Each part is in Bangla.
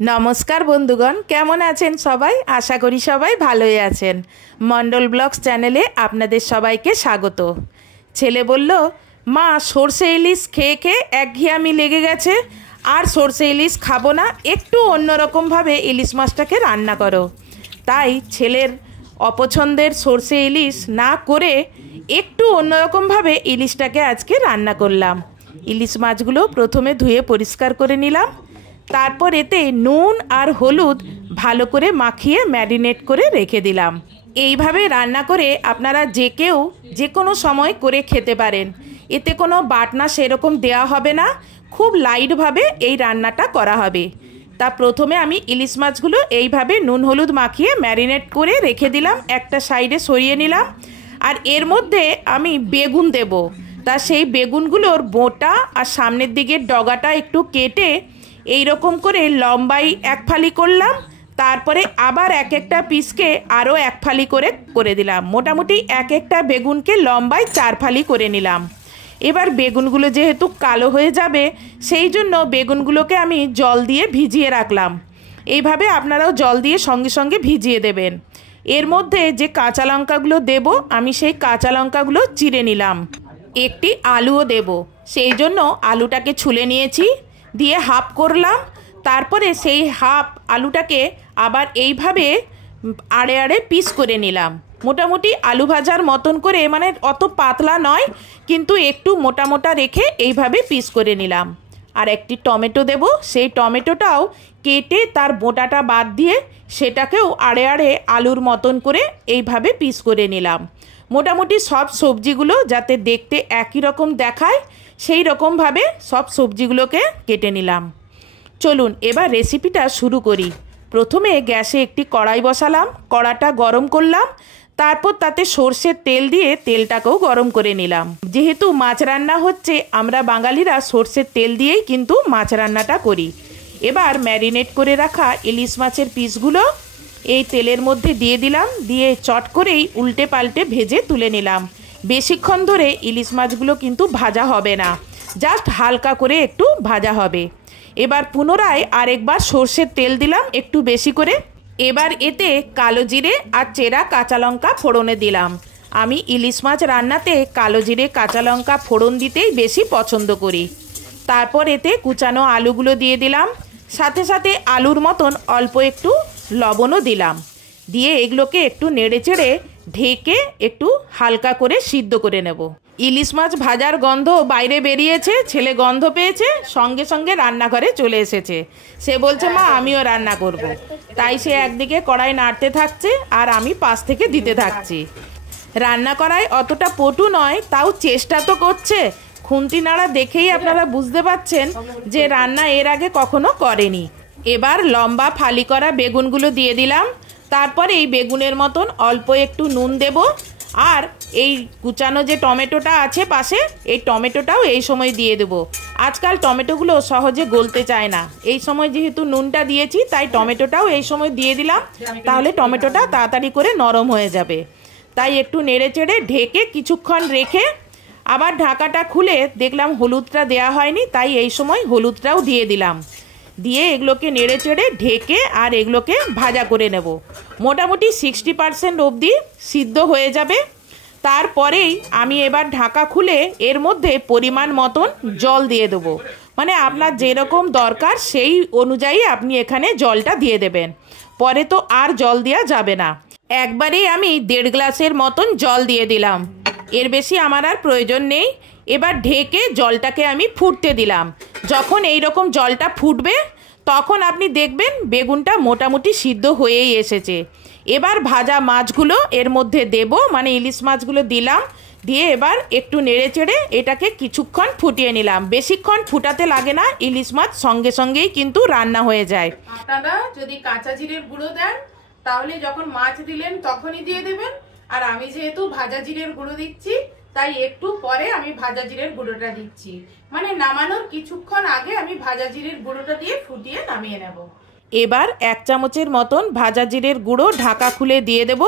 নমস্কার বন্ধুগণ, কেমন আছেন সবাই? আশা করি সবাই ভালোই আছেন। মন্ডল ব্লগস চ্যানেলে আপনাদের সবাইকে স্বাগত। ছেলে বলল, মা সর্ষে ইলিশ খেয়ে খেয়ে একঘেয়েমি লেগে গেছে, আর সর্ষে ইলিশ খাবো না, একটু অন্যরকমভাবে ইলিশ মাছটাকে রান্না করো। তাই ছেলের অপছন্দের সর্ষে ইলিশ না করে একটু অন্যরকমভাবে ইলিশটাকে আজকে রান্না করলাম। ইলিশ মাছগুলো প্রথমে ধুয়ে পরিষ্কার করে নিলাম, তারপর এতে নুন আর হলুদ ভালো করে মাখিয়ে ম্যারিনেট করে রেখে দিলাম। এইভাবে রান্না করে আপনারা যে কেউ যে কোনো সময় করে খেতে পারেন। এতে কোনো বাটনা সেরকম দেওয়া হবে না, খুব লাইটভাবে এই রান্নাটা করা হবে। তা প্রথমে আমি ইলিশ মাছগুলো এইভাবে নুন হলুদ মাখিয়ে ম্যারিনেট করে রেখে দিলাম, একটা সাইডে সরিয়ে নিলাম। আর এর মধ্যে আমি বেগুন দেব। তা সেই বেগুনগুলোর বোঁটা আর সামনের দিকের ডগাটা একটু কেটে এই রকম করে লম্বাই এক ফালি করলাম, তারপরে আবার এক একটা পিসকে আরও এক ফালি করে দিলাম। মোটামুটি এক একটা বেগুনকে লম্বাই 4 ফালি করে নিলাম। এবার বেগুনগুলো যেহেতু কালো হয়ে যাবে, সেই জন্য বেগুনগুলোকে আমি জল দিয়ে ভিজিয়ে রাখলাম। এইভাবে আপনারাও জল দিয়ে সঙ্গে সঙ্গে ভিজিয়ে দেবেন। এর মধ্যে যে কাঁচা লঙ্কাগুলো দেব, আমি সেই কাঁচা লঙ্কাগুলো চিড়ে নিলাম। একটি আলুও দেব, সেই জন্য আলুটাকে ছুলে নিয়েছি, দিয়ে হাফ করলাম। তারপরে সেই হাফ আলুটাকে আবার এইভাবে আড়ে আড়ে পিস করে নিলাম। মোটামুটি আলু ভাজার মতন করে, মানে অত পাতলা নয়, কিন্তু একটু মোটা মোটা রেখে এইভাবে পিস করে নিলাম। আর একটি টমেটো দেব, সেই টমেটোটাও কেটে তার বোঁটাটা বাদ দিয়ে সেটাকেও আড়ে আড়ে আলুর মতন করে এইভাবে পিস করে নিলাম। মোটামুটি সব সবজিগুলো যাতে দেখতে একই রকম দেখায়, সেই রকমভাবে সব সবজিগুলোকে কেটে নিলাম। চলুন এবার রেসিপিটা শুরু করি। প্রথমে গ্যাসে একটি কড়াই বসালাম, কড়াটা গরম করলাম, তারপর তাতে সর্ষের তেল দিয়ে তেলটাকেও গরম করে নিলাম। যেহেতু মাছ রান্না হচ্ছে, আমরা বাঙালিরা সর্ষের তেল দিয়েই কিন্তু মাছ রান্নাটা করি। এবার ম্যারিনেট করে রাখা ইলিশ মাছের পিসগুলো এই তেলের মধ্যে দিয়ে দিলাম, দিয়ে চট করেই উল্টে পাল্টে ভেজে তুলে নিলাম। বেশিক্ষণ ধরে ইলিশ মাছগুলো কিন্তু ভাজা হবে না, জাস্ট হালকা করে একটু ভাজা হবে। এবার পুনরায় আরেকবার সর্ষের তেল দিলাম একটু বেশি করে। এবার এতে কালো জিরে আর চেরা কাঁচা লঙ্কা ফোড়নে দিলাম। আমি ইলিশ মাছ রান্নাতে কালো জিরে কাঁচা লঙ্কা ফোড়ন দিতেই বেশি পছন্দ করি। তারপর এতে কুচানো আলুগুলো দিয়ে দিলাম, সাথে সাথে আলুর মতন অল্প একটু লবণও দিলাম। দিয়ে এগুলোকে একটু নেড়ে চেড়ে ঢেকে একটু হালকা করে সিদ্ধ করে নেব। ইলিশ মাছ ভাজার গন্ধ বাইরে বেরিয়েছে, ছেলে গন্ধ পেয়েছে, সঙ্গে সঙ্গে রান্নাঘরে চলে এসেছে। সে বলছে, মা আমিও রান্না করব। তাই সে একদিকে কড়াই নাড়তে থাকছে আর আমি পাশ থেকে দিতে থাকছি। রান্না করায় অতটা পটু নয়, তাও চেষ্টা তো করছে। খুন্তি নাড়া দেখেই আপনারা বুঝতে পাচ্ছেন যে রান্না এর আগে কখনো করেনি। এবার লম্বা ফালি করা বেগুনগুলো দিয়ে দিলাম। তারপর এই বেগুনের মতন অল্প একটু নুন দেব, আর এই কুচানো যে টমেটোটা আছে পাশে, এই টমেটোটাও এই সময় দিয়ে দেব। আজকাল টমেটোগুলো সহজে গলতে চায় না, এই সময় যেহেতু নুনটা দিয়েছি তাই টমেটোটাও এই সময় দিয়ে দিলাম, তাহলে টমেটোটা তাড়াতাড়ি করে নরম হয়ে যাবে। তাই একটু নেড়ে চেড়ে ঢেকে কিছুক্ষণ রেখে আবার ঢাকাটা খুলে দেখলাম হলুদটা দেওয়া হয়নি, তাই এই সময় হলুদটাও দিয়ে দিলাম। দিয়ে এগুলোকে নেড়ে চেড়ে ঢেকে আর এগুলোকে ভাজা করে নেব। মোটামুটি 60% অবধি সিদ্ধ হয়ে যাবে। তারপরেই আমি এবার ঢাকা খুলে এর মধ্যে পরিমাণ মতন জল দিয়ে দেবো। মানে আপনার যেরকম দরকার সেই অনুযায়ী আপনি এখানে জলটা দিয়ে দেবেন, পরে তো আর জল দেওয়া যাবে না। একবারেই আমি 1.5 গ্লাসের মতন জল দিয়ে দিলাম, এর বেশি আমার আর প্রয়োজন নেই। এবার ঢেকে জলটাকে আমি ফুটতে দিলাম। যখন এই রকম জলটা ফুটবে তখন আপনি দেখবেন বেগুনটা মোটামুটি সিদ্ধ হয়েই এসেছে। এবার ভাজা মাছগুলো এর মধ্যে দেব, মানে ইলিশ মাছগুলো দিলাম, দিয়ে এবার একটু নেড়ে চেড়ে এটাকে কিছুক্ষণ ফুটিয়ে নিলাম। বেশিক্ষণ ফুটাতে লাগে না, ইলিশ মাছ সঙ্গে সঙ্গেই কিন্তু রান্না হয়ে যায়। আপনারা যদি কাঁচা জিরের গুঁড়ো দেন তাহলে যখন মাছ দিলেন তখনই দিয়ে দেবেন, আর আমি যেহেতু ভাজা জিরের গুঁড়ো দিচ্ছি তাই একটু পরে আমি ভাজা জিরের গুঁড়োটা দিচ্ছি। মানে নামানোর কিছুক্ষণ আগে আমি ভাজা জিরের গুঁড়োটা দিয়ে ফুটিয়ে নামিয়ে নেব। এবার 1 চামচের মতন ভাজা জিরের গুঁড়ো ঢাকা খুলে দিয়ে দেব,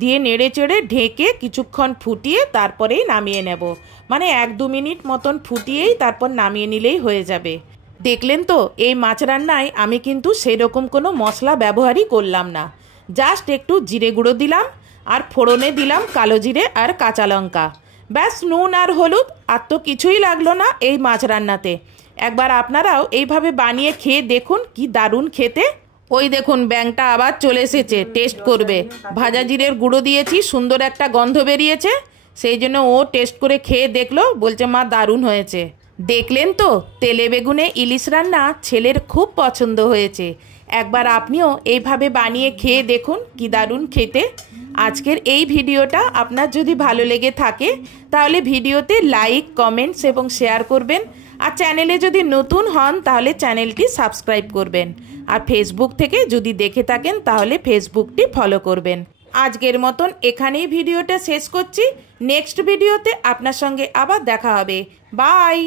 দিয়ে নেড়ে চেড়ে ঢেকে কিছুক্ষণ ফুটিয়ে তারপরেই নামিয়ে নেব। মানে 1-2 মিনিট মতন ফুটিয়েই তারপর নামিয়ে নিলেই হয়ে যাবে। দেখলেন তো এই মাছ রান্নায় আমি কিন্তু সেরকম কোনো মশলা ব্যবহারই করলাম না। জাস্ট একটু জিরে গুঁড়ো দিলাম আর ফোড়নে দিলাম কালো জিরে আর কাঁচা লঙ্কা। ব্যাস নুন আর হলুদ, আর তো কিছুই লাগলো না এই মাছ রান্নাতে। একবার আপনারাও এইভাবে বানিয়ে খেয়ে দেখুন, কি দারুণ খেতে। ওই দেখুন ব্যাঙটা আবার চলে এসেছে টেস্ট করবে। ভাজা জিরের গুঁড়ো দিয়েছি, সুন্দর একটা গন্ধ বেরিয়েছে, সেই জন্য ও টেস্ট করে খেয়ে দেখলো, বলছে মা দারুণ হয়েছে। দেখলেন তো তেলে বেগুনে ইলিশ রান্না ছেলের খুব পছন্দ হয়েছে। একবার আপনিও এইভাবে বানিয়ে খেয়ে দেখুন, কি দারুণ খেতে। আজকের এই ভিডিওটা আপনার যদি ভালো লেগে থাকে তাহলে ভিডিওতে লাইক, কমেন্টস এবং শেয়ার করবেন। আর চ্যানেলে যদি নতুন হন তাহলে চ্যানেলটি সাবস্ক্রাইব করবেন। আর ফেসবুক থেকে যদি দেখে থাকেন তাহলে ফেসবুকটি ফলো করবেন। আজকের মতন এখানেই ভিডিওটা শেষ করছি। নেক্সট ভিডিওতে আপনার সঙ্গে আবার দেখা হবে। বাই।